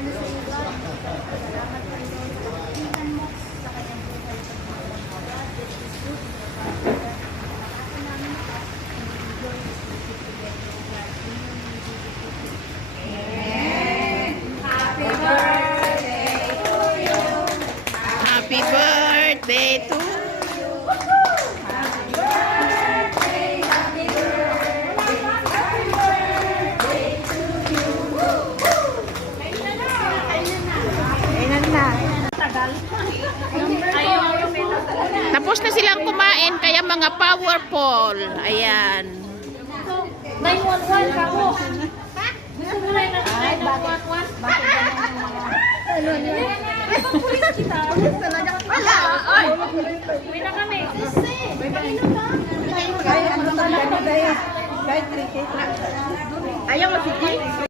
naman sa iyo, God. Salamat po Lord sa kapitan mo sa kanyang buhay sa mga God. This is good. Ako namin ito. Enjoy this music together, O God. In your name, Jesus. Amen. Happy birthday to you. Happy birthday to Happy birthday, happy birthday, happy birthday to you. Kainan na. Tapos na silang kumain, kaya mga powerful. Ayan. 911 ka mo. Ha? Gusto mo na yung 911? Bakit ganyan yung mga... Pulis kita. Talaga. Wala. Ay. Uwi na kami. Ayaw mo sige.